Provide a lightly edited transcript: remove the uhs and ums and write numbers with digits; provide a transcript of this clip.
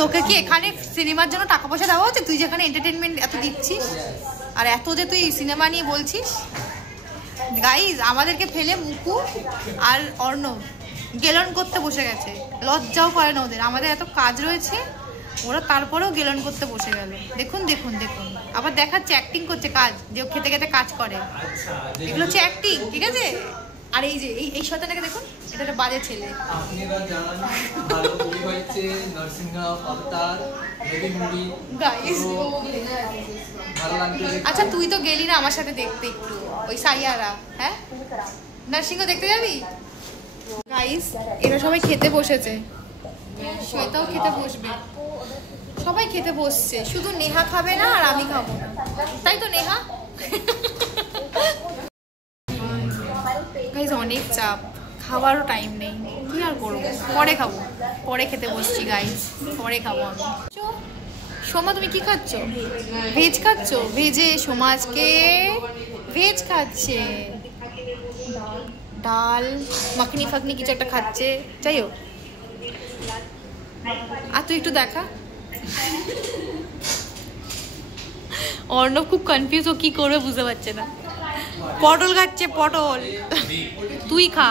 তোকে কি এখানে সিনেমার জন্য টাকা পয়সা দেওয়া হচ্ছে? তুই যেখানে এন্টারটেনমেন্ট এত দিচ্ছিস আর এত যে তুই সিনেমা নিয়ে বলছিস। গাইজ আমাদেরকে ফেলে মুকু আর অর্ণব গেলন করতে বসে গেছে, লজ্জাও করে না ওদের। আমাদের এত কাজ রয়েছে, ওরা তারপরেও গেলন করতে বসে গেল। দেখুন দেখুন দেখুন, আবার দেখাচ্ছে অ্যাক্টিং করছে কাজ, যে খেতে খেতে কাজ করে। এগুলো হচ্ছে অ্যাক্টিং, ঠিক আছে? আর এই যে এই শয়তানটাকে দেখুন, এটা একটা বাজে ছেলে। আপনারা জানেন ভালো মুভি হচ্ছে নরসিংহ অবতার, হেভি মুভি গাইস। ভালো লাগবে। আচ্ছা তুই তো গেলি না আমার সাথে দেখতে একটু, ওই সাইয়ারা? হ্যাঁ, নরসিংহ দেখতে যাবি? গাইস এরা সবাই খেতে বসেছে, শ্বেতাও খেতে বসবে, সবাই খেতে বসছে, শুধু নেহা খাবে না আর আমি খাবো না, তাই তো নেহা? গাইস অনেক চাপ, খাবারও টাইম নেই, কি আর করবো, পরে খাবো, পরে খেতে বসছি গাইস, পরে খাবো আমি। সোমা তুমি কি খাচ্ছ? ভেজ খাচ্ছ? ভেজে সোমা আজকে ভেজ খাচ্ছে, ডাল মাখনি ফাখনি কিছু একটা খাচ্ছে, যাই হোক। আর তুই একটু দেখা, অর্ণব খুব কনফিউজ, ও কি করবে বুঝতে পারছে না। পটল খাচ্ছে, পটল। তুই খা।